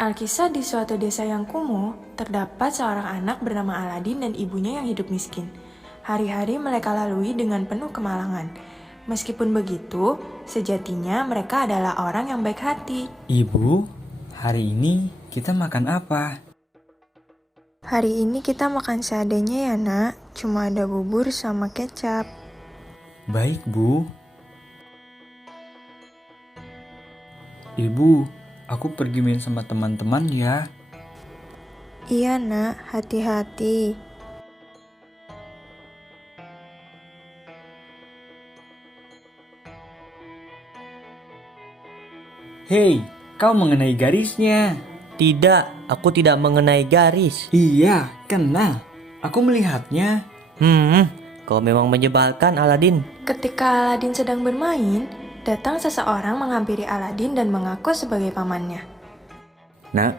Alkisah di suatu desa yang kumuh, terdapat seorang anak bernama Aladin dan ibunya yang hidup miskin. Hari-hari mereka lalui dengan penuh kemalangan. Meskipun begitu, sejatinya mereka adalah orang yang baik hati. Ibu, hari ini kita makan apa? Hari ini kita makan seadanya ya nak, cuma ada bubur sama kecap. Baik, Bu. Ibu, aku pergi main sama teman-teman ya. Iya nak, hati-hati. Hei, kau mengenai garisnya. Tidak, aku tidak mengenai garis. Iya, kena. Aku melihatnya. Kau memang menyebalkan, Aladin. Ketika Aladin sedang bermain, datang seseorang menghampiri Aladin dan mengaku sebagai pamannya. Nak,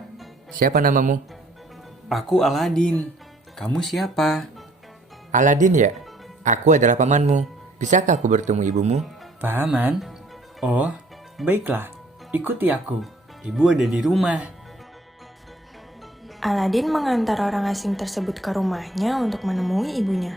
siapa namamu? Aku Aladin. Kamu siapa? Aladin ya? Aku adalah pamanmu. Bisakah aku bertemu ibumu? Paman? Oh, baiklah. Ikuti aku. Ibu ada di rumah. Aladin mengantar orang asing tersebut ke rumahnya untuk menemui ibunya.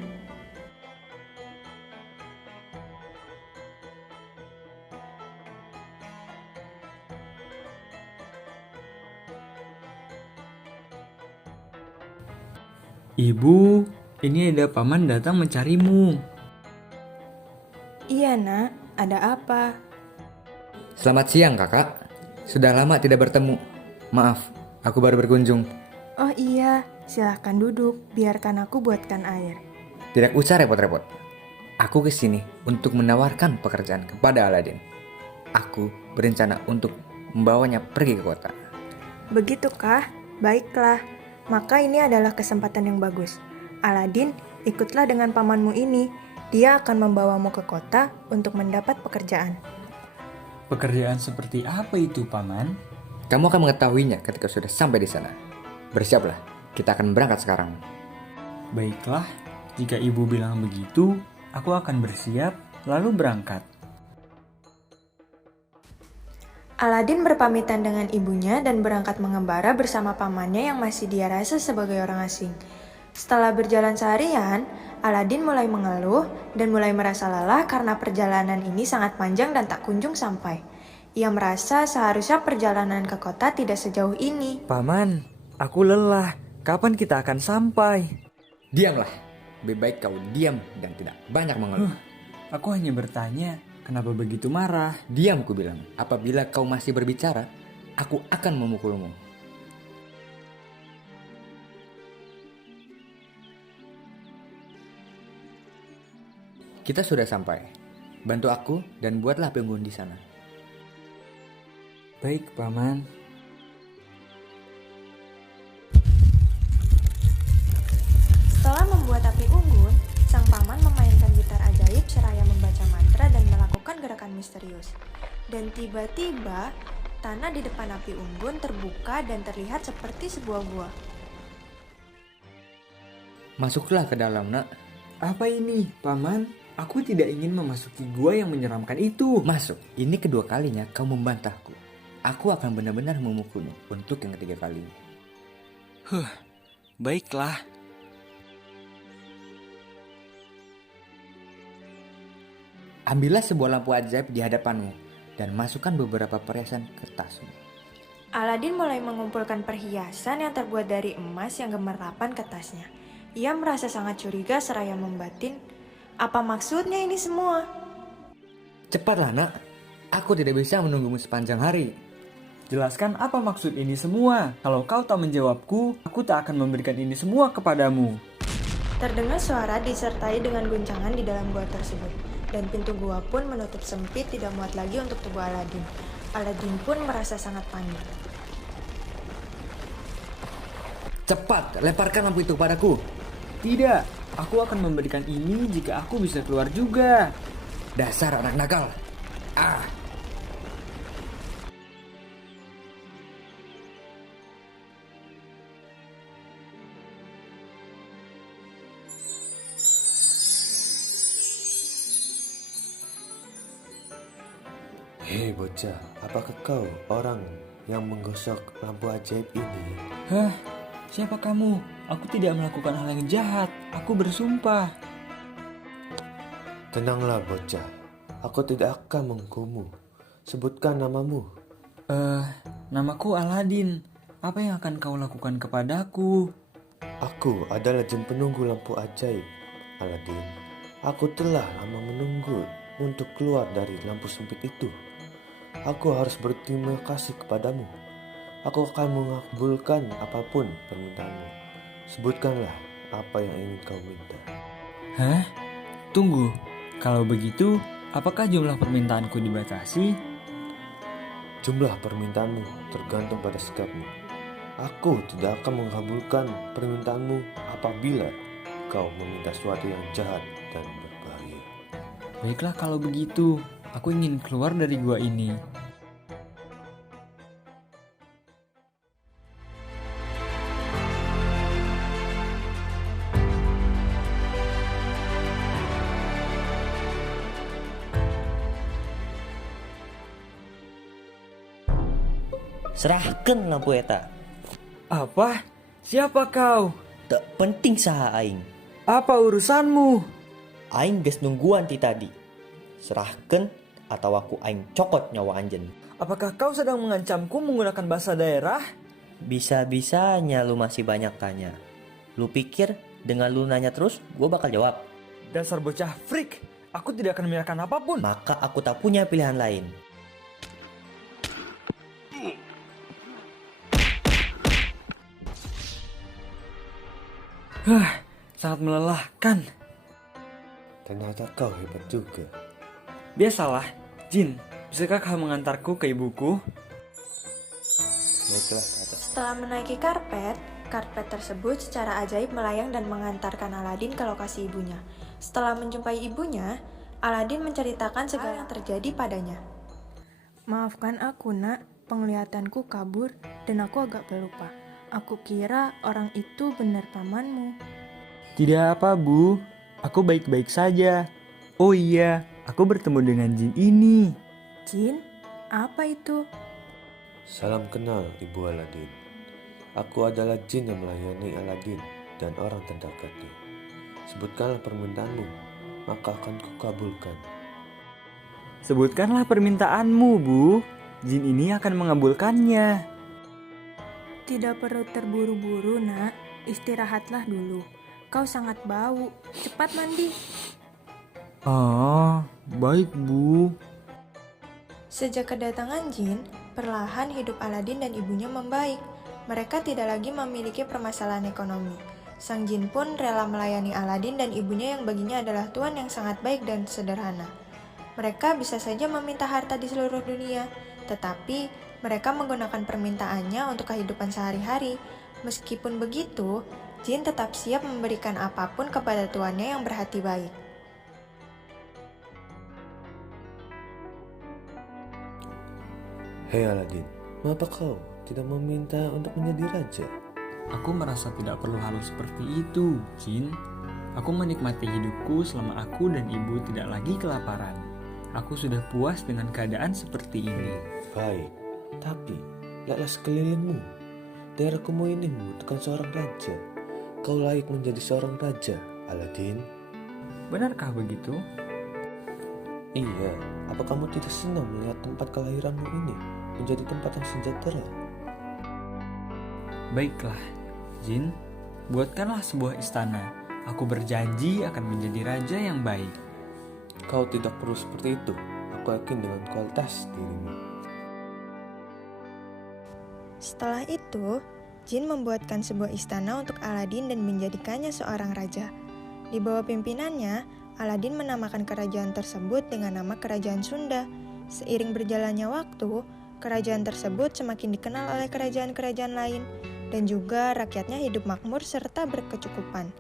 Ibu, ini ada paman datang mencarimu. Iya nak, ada apa? Selamat siang kakak. Sudah lama tidak bertemu. Maaf, aku baru berkunjung. Oh iya, silahkan duduk, biarkan aku buatkan air. Tidak usah repot-repot. Aku kesini untuk menawarkan pekerjaan kepada Aladin. Aku berencana untuk membawanya pergi ke kota. Begitukah? Baiklah, maka ini adalah kesempatan yang bagus. Aladin, ikutlah dengan pamanmu ini. Dia akan membawamu ke kota untuk mendapat pekerjaan. Pekerjaan seperti apa itu, paman? Kamu akan mengetahuinya ketika sudah sampai di sana. Bersiaplah, kita akan berangkat sekarang. Baiklah, jika ibu bilang begitu, aku akan bersiap lalu berangkat. Aladin berpamitan dengan ibunya dan berangkat mengembara bersama pamannya yang masih dia rasa sebagai orang asing. Setelah berjalan seharian, Aladin mulai mengeluh dan mulai merasa lelah karena perjalanan ini sangat panjang dan tak kunjung sampai. Ia merasa seharusnya perjalanan ke kota tidak sejauh ini. Paman, aku lelah. Kapan kita akan sampai? Diamlah. Lebih baik kau diam dan tidak banyak mengeluh. Aku hanya bertanya, kenapa begitu marah? Diam ku bilang. Apabila kau masih berbicara, aku akan memukulmu. Kita sudah sampai. Bantu aku dan buatlah panggung di sana. Baik, paman. Setelah membuat api unggun, sang paman memainkan gitar ajaib seraya membaca mantra dan melakukan gerakan misterius. Dan tiba-tiba, tanah di depan api unggun terbuka dan terlihat seperti sebuah gua. Masuklah ke dalam, nak. Apa ini, paman? Aku tidak ingin memasuki gua yang menyeramkan itu. Masuk. Ini kedua kalinya kau membantahku. Aku akan benar-benar memukulmu untuk yang ketiga kalinya. Baiklah. Ambillah sebuah lampu ajaib di hadapanmu dan masukkan beberapa perhiasan ke tasmu. Aladin mulai mengumpulkan perhiasan yang terbuat dari emas yang gemerlapan ke tasnya. Ia merasa sangat curiga seraya membatin, apa maksudnya ini semua? Cepatlah, nak. Aku tidak bisa menunggumu sepanjang hari. Jelaskan apa maksud ini semua. Kalau kau tak menjawabku, aku tak akan memberikan ini semua kepadamu. Terdengar suara disertai dengan guncangan di dalam gua tersebut. Dan pintu gua pun menutup sempit tidak muat lagi untuk tubuh Aladin. Aladin pun merasa sangat panik. Cepat, lemparkan lampu itu padaku. Tidak, aku akan memberikan ini jika aku bisa keluar juga. Dasar anak nakal. Hei bocah, apakah kau orang yang menggosok lampu ajaib ini. Hah? Siapa kamu? Aku tidak melakukan hal yang jahat. Aku bersumpah. Tenanglah bocah, aku tidak akan menghukummu. Sebutkan namamu. Namaku Aladin. Apa yang akan kau lakukan kepadaku? Aku adalah jin penunggu lampu ajaib, Aladin. Aku telah lama menunggu untuk keluar dari lampu sempit itu. Aku harus berterima kasih kepadamu. Aku akan mengabulkan apapun permintaanmu. Sebutkanlah apa yang ingin kau minta. Hah? Tunggu. Kalau begitu, apakah jumlah permintaanku dibatasi? Jumlah permintaanmu tergantung pada sikapmu. Aku tidak akan mengabulkan permintaanmu apabila kau meminta sesuatu yang jahat dan berbahaya. Baiklah kalau begitu. Aku ingin keluar dari gua ini. Serahkan lampu eta. Apa? Siapa kau? Tak penting saha aing. Apa urusanmu? Aing geus nungguan ti tadi. Serahkan atau aku aing cokot nyawa anjen. Apakah kau sedang mengancamku menggunakan bahasa daerah? Bisa-bisanya lu masih banyak tanya. Lu pikir dengan lu nanya terus gue bakal jawab? Dasar bocah freak. Aku tidak akan membiarkan apapun. Maka aku tak punya pilihan lain. Sangat melelahkan. Ternyata kau hebat juga. Biasalah, Jin. Bisakah kau mengantarku ke ibuku? Naiklah ke atas. Setelah menaiki karpet, karpet tersebut secara ajaib melayang dan mengantarkan Aladin ke lokasi ibunya. Setelah menjumpai ibunya, Aladin menceritakan segala yang terjadi padanya. Maafkan aku, Nak. Penglihatanku kabur dan aku agak pelupa. Aku kira orang itu benar pamanmu. Tidak apa, Bu. Aku baik-baik saja. Oh iya, aku bertemu dengan Jin ini. Jin? Apa itu? Salam kenal Ibu Aladin. Aku adalah jin yang melayani Aladin dan orang terdekatnya. Sebutkanlah permintaanmu, maka akan kukabulkan. Sebutkanlah permintaanmu, Bu. Jin ini akan mengabulkannya. Tidak perlu terburu-buru, Nak. Istirahatlah dulu. Kau sangat bau. Cepat mandi. Ah, baik, Bu. Sejak kedatangan Jin, perlahan hidup Aladin dan ibunya membaik. Mereka tidak lagi memiliki permasalahan ekonomi. Sang Jin pun rela melayani Aladin dan ibunya yang baginya adalah tuan yang sangat baik dan sederhana. Mereka bisa saja meminta harta di seluruh dunia, tetapi mereka menggunakan permintaannya untuk kehidupan sehari-hari. Meskipun begitu, Jin tetap siap memberikan apapun kepada tuannya yang berhati baik. Hei Aladin, mengapa kau tidak meminta untuk menjadi raja? Aku merasa tidak perlu harus seperti itu, Jin. Aku menikmati hidupku selama aku dan ibu tidak lagi kelaparan. Aku sudah puas dengan keadaan seperti ini. Baik, tapi lihatlah sekelilingmu. Daerah kamu ini membutuhkan seorang raja. Kau layak menjadi seorang raja, Aladin. Benarkah begitu? Iya, apa kamu tidak senang melihat tempat kelahiranmu ini menjadi tempat yang sejahtera? Baiklah, Jin. Buatkanlah sebuah istana. Aku berjanji akan menjadi raja yang baik. Kau tidak perlu seperti itu. Aku yakin dengan kualitas dirimu. Setelah itu, Jin membuatkan sebuah istana untuk Aladin dan menjadikannya seorang raja. Di bawah pimpinannya, Aladin menamakan kerajaan tersebut dengan nama Kerajaan Sunda. Seiring berjalannya waktu, kerajaan tersebut semakin dikenal oleh kerajaan-kerajaan lain, dan juga rakyatnya hidup makmur serta berkecukupan.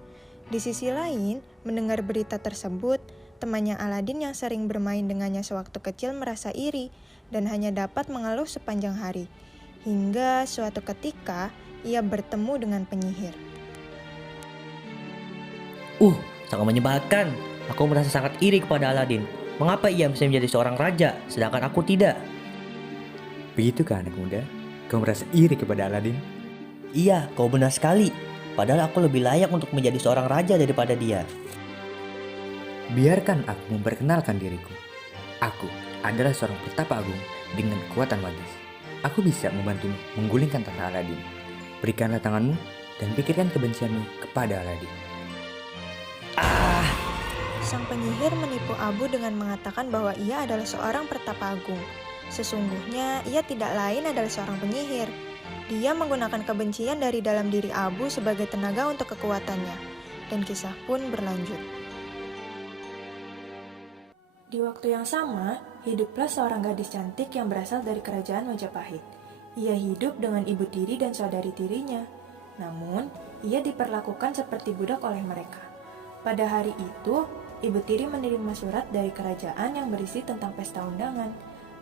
Di sisi lain, mendengar berita tersebut, temannya Aladin yang sering bermain dengannya sewaktu kecil merasa iri dan hanya dapat mengeluh sepanjang hari. Hingga suatu ketika, ia bertemu dengan penyihir. Sangat menyebalkan. Aku merasa sangat iri kepada Aladin. Mengapa ia bisa menjadi seorang raja, sedangkan aku tidak? Begitukah anak muda? kau merasa iri kepada Aladin? Iya, kau benar sekali. Padahal aku lebih layak untuk menjadi seorang raja daripada dia. Biarkan aku memperkenalkan diriku. Aku adalah seorang petapa agung dengan kekuatan magis. Aku bisa membantumu menggulingkan tahta Aladin. Berikanlah tanganmu dan pikirkan kebencianmu kepada Aladin. Sang penyihir menipu Abu dengan mengatakan bahwa ia adalah seorang pertapa agung. Sesungguhnya ia tidak lain adalah seorang penyihir. Dia menggunakan kebencian dari dalam diri Abu sebagai tenaga untuk kekuatannya. Dan kisah pun berlanjut. Di waktu yang sama, hiduplah seorang gadis cantik yang berasal dari kerajaan Majapahit. Ia hidup dengan ibu tiri dan saudari tirinya. Namun, ia diperlakukan seperti budak oleh mereka. Pada hari itu, ibu tiri menerima surat dari kerajaan yang berisi tentang pesta undangan.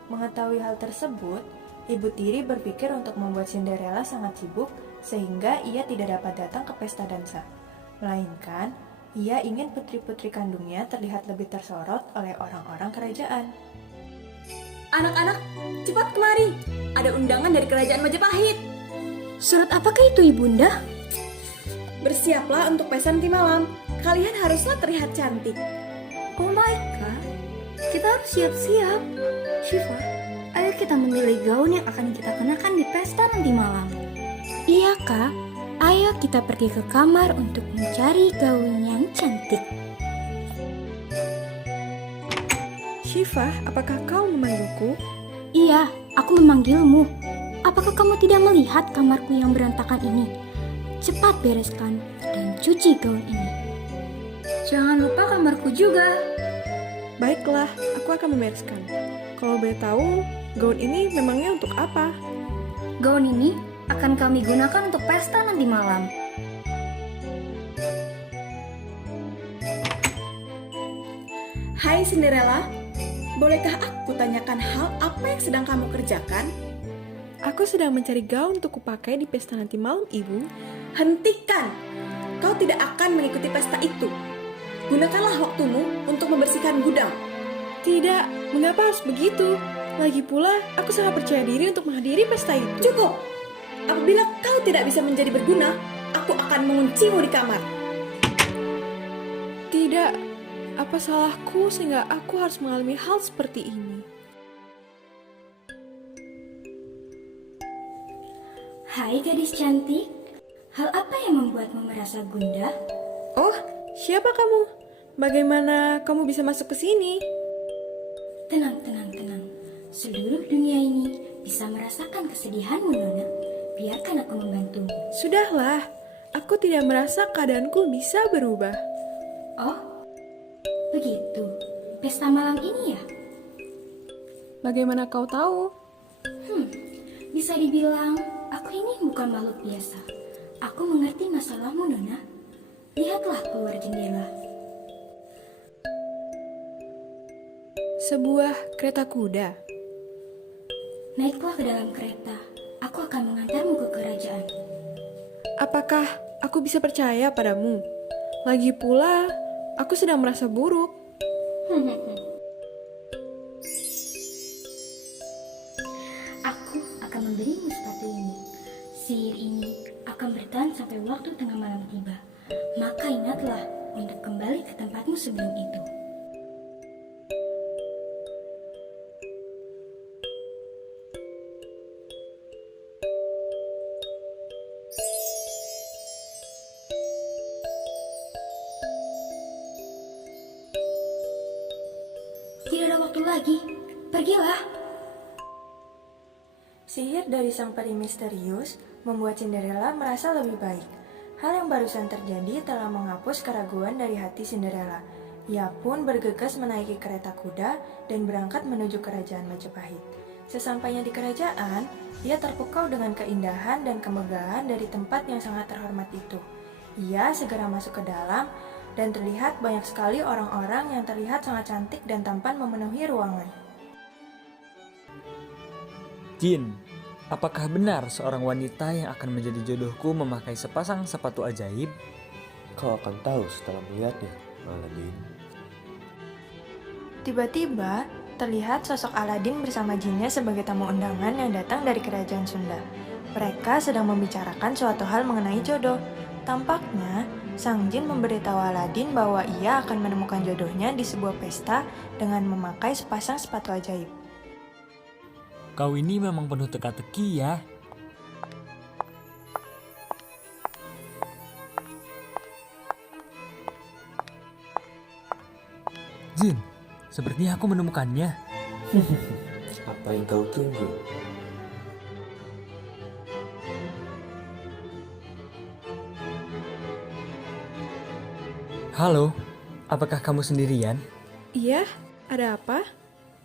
Mengetahui hal tersebut, ibu tiri berpikir untuk membuat Cinderella sangat sibuk sehingga ia tidak dapat datang ke pesta dansa. Melainkan, ia ingin putri-putri kandungnya terlihat lebih tersorot oleh orang-orang kerajaan. Anak-anak, cepat kemari. Ada undangan dari kerajaan Majapahit. Surat apakah itu, Ibunda? Bersiaplah untuk pesta nanti malam. Kalian haruslah terlihat cantik. Oh my god, kita harus siap-siap. Shiva, ayo kita memilih gaun yang akan kita kenakan di pesta nanti malam. Iya kak, ayo kita pergi ke kamar untuk mencari gaun yang cantik. Shiva, apakah kau memanggilku? Iya, aku memanggilmu. Apakah kamu tidak melihat kamarku yang berantakan ini? Cepat bereskan dan cuci gaun ini. Jangan lupa kamarku juga. Baiklah, aku akan membereskan. Kalau boleh tahu, gaun ini memangnya untuk apa? Gaun ini akan kami gunakan untuk pesta nanti malam. Hai Cinderella, bolehkah aku tanyakan hal apa yang sedang kamu kerjakan? Aku sedang mencari gaun untuk kupakai di pesta nanti malam, Ibu. Hentikan! Kau tidak akan mengikuti pesta itu. Gunakanlah waktumu untuk membersihkan gudang. Tidak, mengapa harus begitu? Lagi pula, aku sangat percaya diri untuk menghadiri pesta itu. Cukup! Apabila kau tidak bisa menjadi berguna, aku akan menguncimu di kamar. Tidak, apa salahku sehingga aku harus mengalami hal seperti ini? Hai gadis cantik, hal apa yang membuatmu merasa gundah? Oh, siapa kamu? Bagaimana kamu bisa masuk ke sini? Tenang. Seluruh dunia ini bisa merasakan kesedihanmu, Nona. Biarkan aku membantumu. Sudahlah, aku tidak merasa keadaanku bisa berubah. Oh, begitu. Pesta malam ini ya? Bagaimana kau tahu? Bisa dibilang, aku ini bukan makhluk biasa. Aku mengerti masalahmu, Nona. Lihatlah keluar jendela. Sebuah kereta kuda. Naiklah ke dalam kereta. Aku akan mengantarmu ke kerajaan. Apakah aku bisa percaya padamu? Lagi pula, aku sedang merasa buruk. Aku akan memberimu sepatu ini. Sihir ini akan bertahan sampai waktu tengah malam tiba. Maka ingatlah untuk kembali ke tempatmu sebelum itu. Tidak ada waktu lagi. Pergilah. Sihir dari sang peri misterius membuat Cinderella merasa lebih baik. Hal yang barusan terjadi telah menghapus keraguan dari hati Cinderella. Ia pun bergegas menaiki kereta kuda dan berangkat menuju kerajaan Majapahit. Sesampainya di kerajaan, ia terpukau dengan keindahan dan kemegahan dari tempat yang sangat terhormat itu. Ia segera masuk ke dalam dan terlihat banyak sekali orang-orang yang terlihat sangat cantik dan tampan memenuhi ruangan. Jin, apakah benar seorang wanita yang akan menjadi jodohku memakai sepasang sepatu ajaib? Kau akan tahu setelah melihatnya, Aladin. Tiba-tiba, terlihat sosok Aladin bersama jinnya sebagai tamu undangan yang datang dari kerajaan Sunda. Mereka sedang membicarakan suatu hal mengenai jodoh. Tampaknya, sang jin memberitahu Aladin bahwa ia akan menemukan jodohnya di sebuah pesta dengan memakai sepasang sepatu ajaib. Kau ini memang penuh teka-teki ya. Jin, sepertinya aku menemukannya. Apa yang kau tunggu? Halo, apakah kamu sendirian? Iya, ada apa?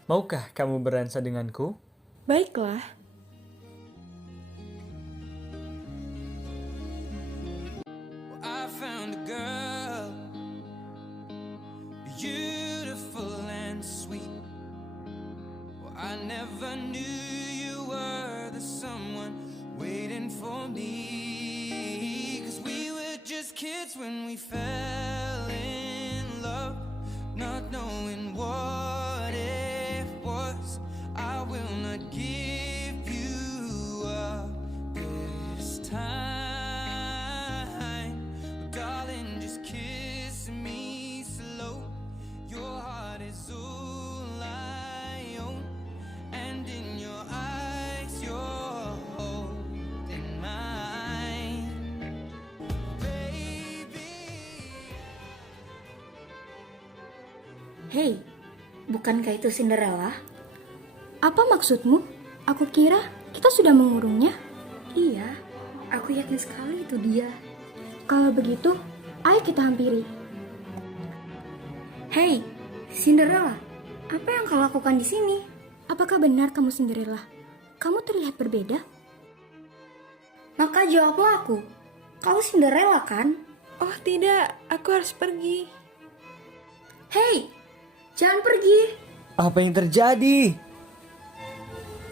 Maukah kamu beransa denganku? Baiklah. I found a girl, beautiful and sweet. Well, I never knew you were the someone waiting for me. 'Cause we were just kids when we fell in love, not knowing what it was. I will not give you up this time. Darling, just kiss me slow. Your heart is all I own, and in your eyes you're holding mine, baby. Hei, bukankah itu Cinderella? Apa maksudmu? Aku kira kita sudah mengurungnya. Iya, aku yakin sekali itu dia. Kalau begitu, ayo kita hampiri. Hei, Cinderella, apa yang kau lakukan di sini? Apakah benar kamu Cinderella? Kamu terlihat berbeda. Maka jawablah aku. Kau Cinderella kan? Oh tidak, aku harus pergi. Hei, jangan pergi. Apa yang terjadi?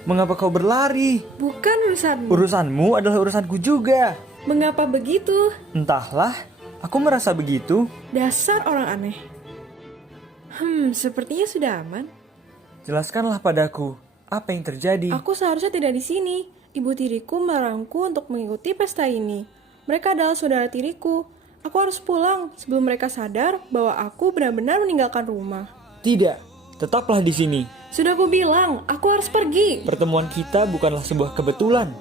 Mengapa kau berlari? Bukan urusanmu. Urusanmu adalah urusanku juga. Mengapa begitu? Entahlah, aku merasa begitu. Dasar orang aneh. Sepertinya sudah aman. Jelaskanlah padaku, apa yang terjadi? Aku seharusnya tidak di sini. Ibu tiriku melarangku untuk mengikuti pesta ini. Mereka adalah saudara tiriku. Aku harus pulang sebelum mereka sadar bahwa aku benar-benar meninggalkan rumah. Tidak, tetaplah di sini. Sudah aku bilang, aku harus pergi. Pertemuan kita bukanlah sebuah kebetulan.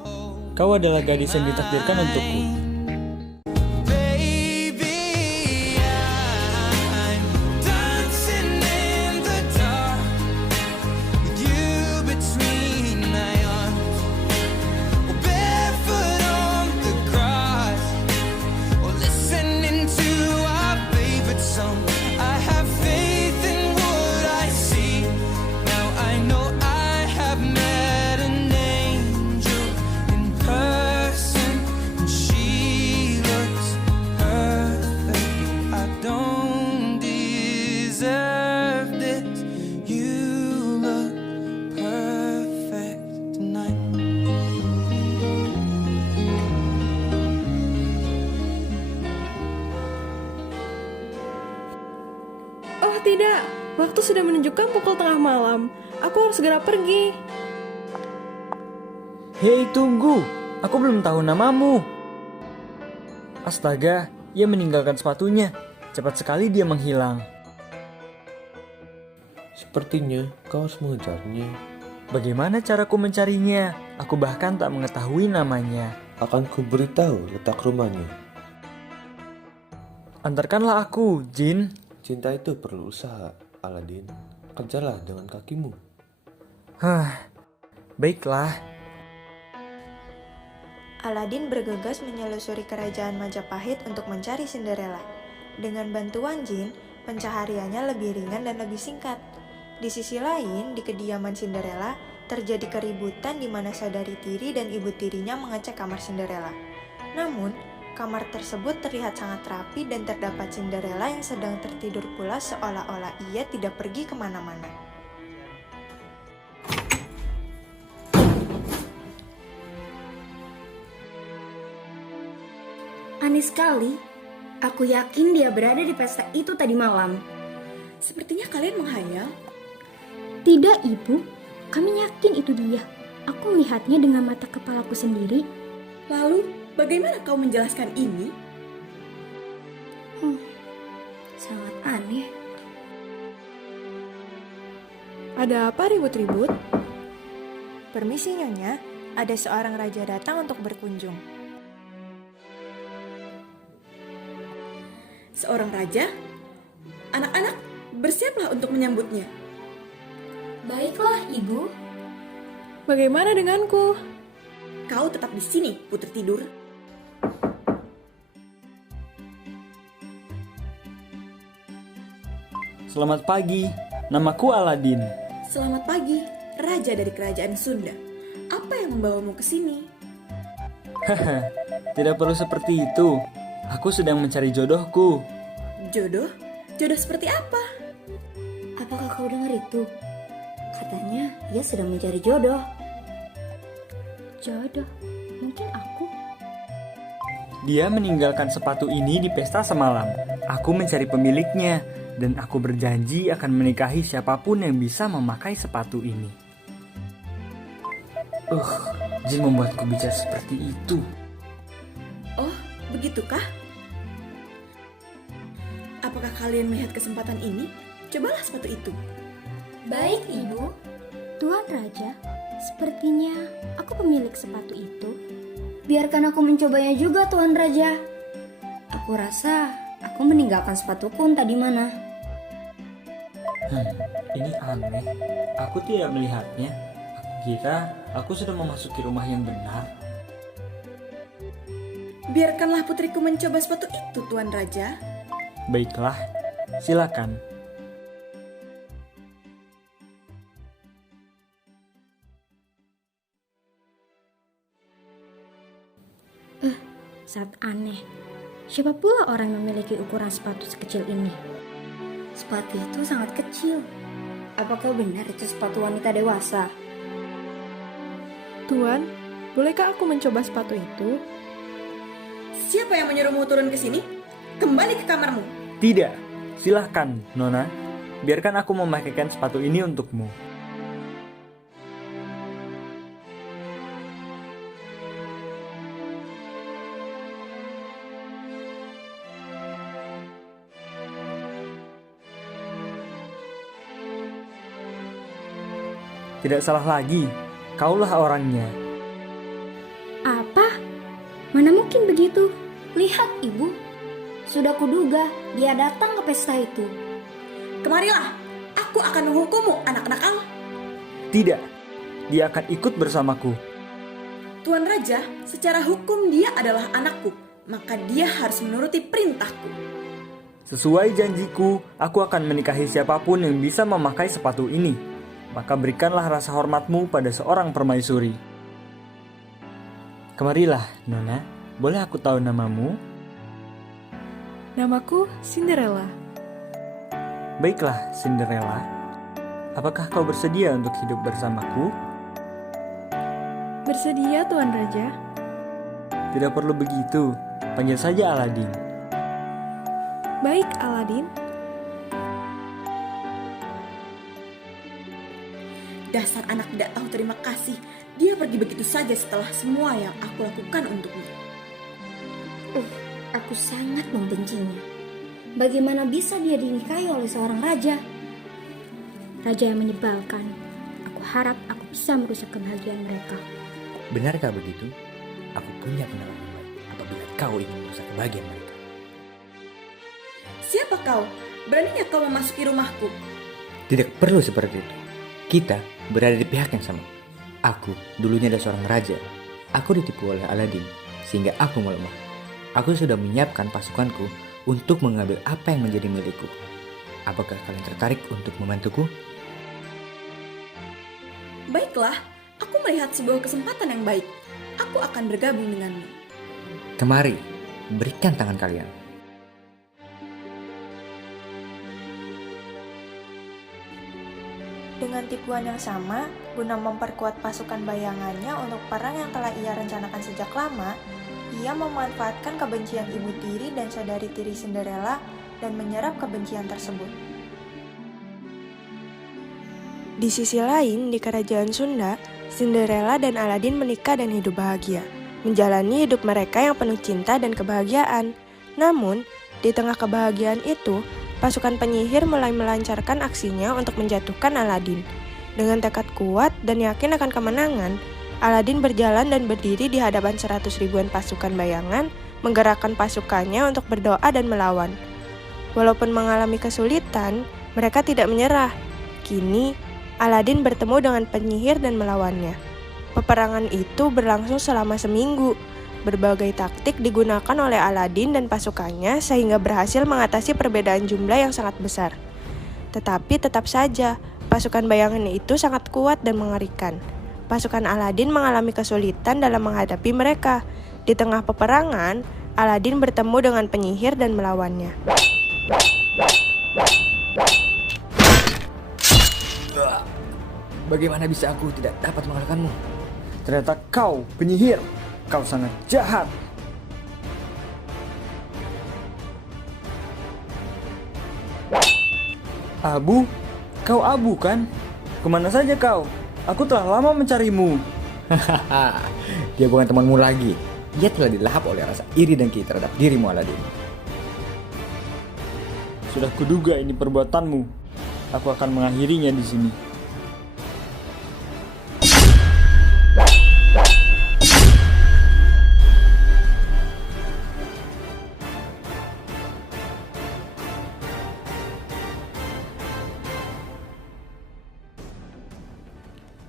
Kau adalah gadis yang ditakdirkan untukku. Baby, I'm dancing in the dark with you between my arms, or barefoot on the grass, or listening to our favorite song. I have faith in what I see. Now I know I have met an angel in person, and she looks perfect. I don't deserve this. You look perfect tonight. Oh tidak, waktu sudah menunjukkan pukul tengah malam. Aku harus segera pergi. Hei, tunggu. Aku belum tahu namamu. Astaga, ia meninggalkan sepatunya. Cepat sekali dia menghilang. Sepertinya kau harus mengejarnya. Bagaimana caraku mencarinya? Aku bahkan tak mengetahui namanya. Akan kuberitahu letak rumahnya. Antarkanlah aku, Jin. Cinta itu perlu usaha, Aladin. Kejarlah dengan kakimu. Baiklah. Aladin bergegas menyelusuri kerajaan Majapahit untuk mencari Cinderella. Dengan bantuan jin, pencahariannya lebih ringan dan lebih singkat. Di sisi lain, di kediaman Cinderella, terjadi keributan di mana saudari tiri dan ibu tirinya mengecek kamar Cinderella. Namun, kamar tersebut terlihat sangat rapi dan terdapat Cinderella yang sedang tertidur pulas seolah-olah ia tidak pergi kemana-mana. Aneh sekali. Aku yakin dia berada di pesta itu tadi malam. Sepertinya kalian menghayal. Tidak, Ibu. Kami yakin itu dia. Aku melihatnya dengan mata kepalaku sendiri. Lalu, bagaimana kau menjelaskan ini? Sangat aneh. Ada apa ribut-ribut? Permisi Nyonya, ada seorang raja datang untuk berkunjung. Seorang raja? Anak-anak, bersiaplah untuk menyambutnya. Baiklah, Ibu. Bagaimana denganku? Kau tetap di sini, putri tidur. Selamat pagi, namaku Aladin. Selamat pagi, raja dari kerajaan Sunda. Apa yang membawamu ke sini? Tidak perlu seperti itu. Aku sedang mencari jodohku. Jodoh? Jodoh seperti apa? Apakah kau dengar itu? Katanya ia sedang mencari jodoh. Jodoh? Mungkin aku? Dia meninggalkan sepatu ini di pesta semalam. Aku mencari pemiliknya. Dan aku berjanji akan menikahi siapapun yang bisa memakai sepatu ini. Jin membuatku bicara seperti itu. Oh, begitukah? Apakah kalian melihat kesempatan ini? Cobalah sepatu itu. Baik, Ibu. Tuan Raja, sepertinya aku pemilik sepatu itu. Biarkan aku mencobanya juga, Tuan Raja. Aku rasa aku meninggalkan sepatuku entah di mana. Ini aneh. Aku tidak melihatnya. Aku kira aku sudah memasuki rumah yang benar. Biarkanlah putriku mencoba sepatu itu, Tuan Raja. Baiklah, silakan. Sangat aneh. Siapa pula orang yang memiliki ukuran sepatu sekecil ini? Sepatu itu sangat kecil. Apakah benar itu sepatu wanita dewasa? Tuan, bolehkah aku mencoba sepatu itu? Siapa yang menyuruhmu turun ke sini? Kembali ke kamarmu. Tidak, silahkan, Nona. Biarkan aku memakaikan sepatu ini untukmu. Tidak salah lagi, kaulah orangnya. Apa? Mana mungkin begitu? Lihat, Ibu. Sudah kuduga dia datang ke pesta itu. Kemarilah, aku akan menghukummu, anak nakal. Tidak, dia akan ikut bersamaku. Tuan Raja, secara hukum dia adalah anakku, maka dia harus menuruti perintahku. Sesuai janjiku, aku akan menikahi siapapun yang bisa memakai sepatu ini. Maka berikanlah rasa hormatmu pada seorang permaisuri. Kemarilah, Nona. Boleh aku tahu namamu? Namaku Cinderella. Baiklah, Cinderella. Apakah kau bersedia untuk hidup bersamaku? Bersedia, Tuan Raja. Tidak perlu begitu. Panggil saja Aladin. Baik, Aladin. Dasar anak tidak tahu terima kasih. Dia pergi begitu saja setelah semua yang aku lakukan untuknya. Aku sangat membencinya. Bagaimana bisa dia dinikahi oleh seorang raja? Raja yang menyebalkan. Aku harap aku bisa merusak kebahagiaan mereka. Benarkah begitu? Aku punya pendapat yang baik apabila kau ingin merusak kebahagiaan mereka. Siapa kau? Beraninya kau memasuki rumahku? Tidak perlu seperti itu. Kita berada di pihak yang sama. Aku dulunya adalah seorang raja. Aku ditipu oleh Aladin sehingga aku melemah. Aku sudah menyiapkan pasukanku untuk mengambil apa yang menjadi milikku. Apakah kalian tertarik untuk membantuku? Baiklah, aku melihat sebuah kesempatan yang baik. Aku akan bergabung denganmu. Kemari, berikan tangan kalian. Dengan tipuan yang sama, guna memperkuat pasukan bayangannya untuk perang yang telah ia rencanakan sejak lama, ia memanfaatkan kebencian ibu tiri dan saudari tiri Cinderella dan menyerap kebencian tersebut. Di sisi lain, di kerajaan Sunda, Cinderella dan Aladin menikah dan hidup bahagia, menjalani hidup mereka yang penuh cinta dan kebahagiaan. Namun, di tengah kebahagiaan itu, pasukan penyihir mulai melancarkan aksinya untuk menjatuhkan Aladin. Dengan tekad kuat dan yakin akan kemenangan, Aladin berjalan dan berdiri di hadapan 100 ribuan pasukan bayangan, menggerakkan pasukannya untuk berdoa dan melawan. Walaupun mengalami kesulitan, mereka tidak menyerah. Kini, Aladin bertemu dengan penyihir dan melawannya. Peperangan itu berlangsung selama seminggu. Berbagai taktik digunakan oleh Aladin dan pasukannya sehingga berhasil mengatasi perbedaan jumlah yang sangat besar. Tetapi tetap saja, pasukan bayangan itu sangat kuat dan mengerikan. Pasukan Aladin mengalami kesulitan dalam menghadapi mereka. Di tengah peperangan, Aladin bertemu dengan penyihir dan melawannya. Bagaimana bisa aku tidak dapat mengalahkanmu? Ternyata kau penyihir. Kau sangat jahat. Abu? Kau Abu kan? Kemana saja kau? Aku telah lama mencarimu. Dia bukan temanmu lagi. Dia telah dilahap oleh rasa iri dengki terhadap dirimu, Aladin. Sudah kuduga ini perbuatanmu. Aku akan mengakhirinya di sini.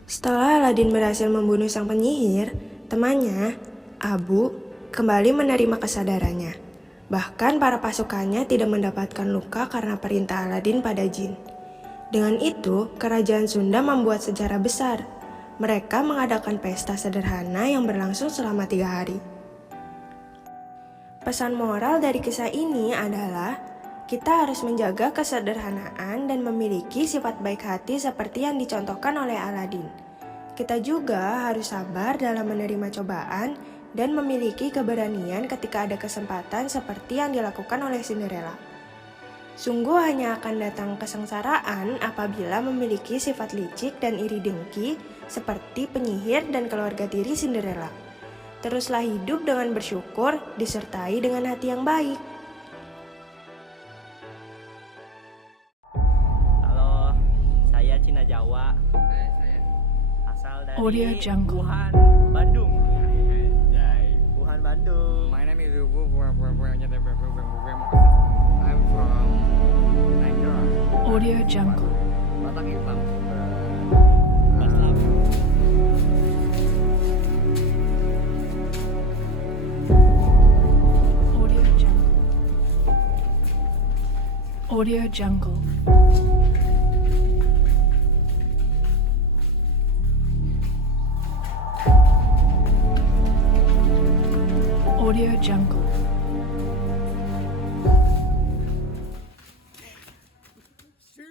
Setelah Aladin berhasil membunuh sang penyihir, temannya, Abu, kembali menerima kesadarannya. Bahkan para pasukannya tidak mendapatkan luka karena perintah Aladin pada jin. Dengan itu, kerajaan Sunda membuat sejarah besar. Mereka mengadakan pesta sederhana yang berlangsung selama 3 hari. Pesan moral dari kisah ini adalah kita harus menjaga kesederhanaan dan memiliki sifat baik hati seperti yang dicontohkan oleh Aladin. Kita juga harus sabar dalam menerima cobaan dan memiliki keberanian ketika ada kesempatan seperti yang dilakukan oleh Cinderella. Sungguh hanya akan datang kesengsaraan apabila memiliki sifat licik dan iri dengki seperti penyihir dan keluarga tiri Cinderella. Teruslah hidup dengan bersyukur disertai dengan hati yang baik. Halo, saya Cina Jawa. Asal dari Audio Jungle. Wuhan, Bandung. Wuhan, Bandung. My name is I'm from Nigeria. Audio Jungle. Batak Hitam. Audio Jungle. Audio Jungle. Audio Jungle.